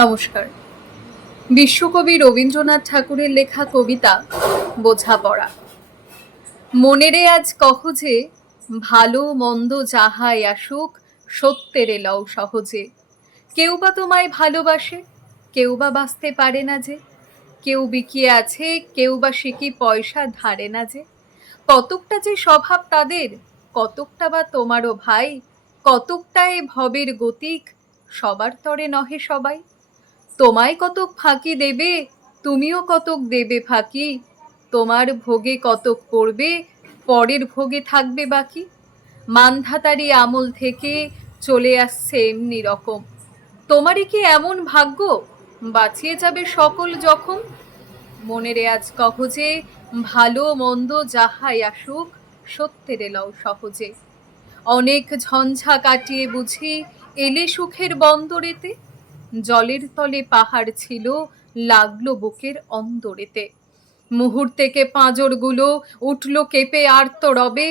নমস্কার বিশ্বকবি রবীন্দ্রনাথ ঠাকুরের লেখা কবিতা বোঝাপড়া মনেরে আজ কহ যে ভালো মন্দ যাহাই আসুক সত্যের লও সহজে কেউ বা তোমায় ভালোবাসে কেউ বা বাঁচতে পারে না যে কেউ বিকিয়ে আছে কেউ বা সে কি পয়সা ধারে না যে কতকটা যে স্বভাব তাদের কতকটা বা তোমারও ভাই কতকটা এ ভবের গতিক সবার তরে নহে সবাই তোমায় কতক ফাঁকি দেবে তুমিও কতক দেবে ফাঁকি তোমার ভোগে কতক পড়বে পরের ভোগে থাকবে বাকি মানধাতারি আমল থেকে চলে আসছে এমনি রকম তোমারই কি এমন ভাগ্য বাঁচিয়ে যাবে সকল জখম রে আজ কহজে ভালো মন্দ যাহাই আসুক সত্যের এলাও সহজে অনেক ঝঞ্ঝা কাটিয়ে বুঝি এলে সুখের বন্দরেতে জলের তলে পাহাড় ছিল লাগলো বুকের অন্দরেতে মুহূর্তেকে পাঁজরগুলো উঠল কেঁপে আর তো রবে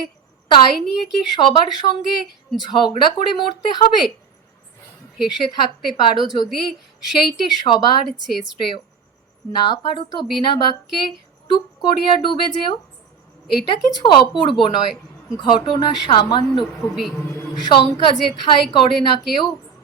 তাই নিয়ে কি সবার সঙ্গে ঝগড়া করে মরতে হবে ভেসে থাকতে পারো যদি সেইটি সবার চেয়ে শ্রেয় না পারো তো বিনা বাক্যে টুপ করিয়া ডুবে যেও এটা কিছু অপূর্ব নয় ঘটনা সামান্য খুবই শঙ্কা যেথায় করে না কেউ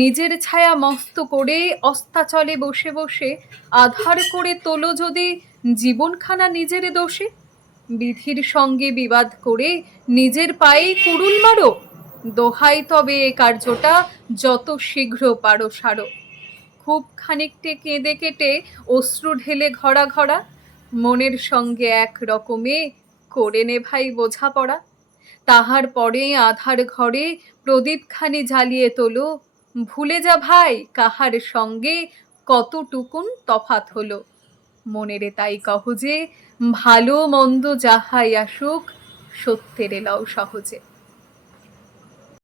নিজের ছায়া মস্ত করে অস্তাচলে বসে বসে আধার করে তোলো যদি জীবনখানা নিজের দোষে বিধির সঙ্গে বিবাদ করে নিজের পায়ে কুড়ুল মারো দোহাই তবে এ কার্যটা যত শীঘ্র পারো সারো খুব খানিকটে কেঁদে কেটে অশ্রু ঢেলে ঘরা ঘরা মনের সঙ্গে এক রকমে করে নে ভাই বোঝাপড়া তাহার পরে আধার ঘরে প্রদীপখানি জ্বালিয়ে তোলো ভুলে যা ভাই কাহার সঙ্গে কতটুকুন তফাত হলো মনেরে তাই কহ যে ভালো মন্দ যাহাই আসুক সত্যের এলাও সহজে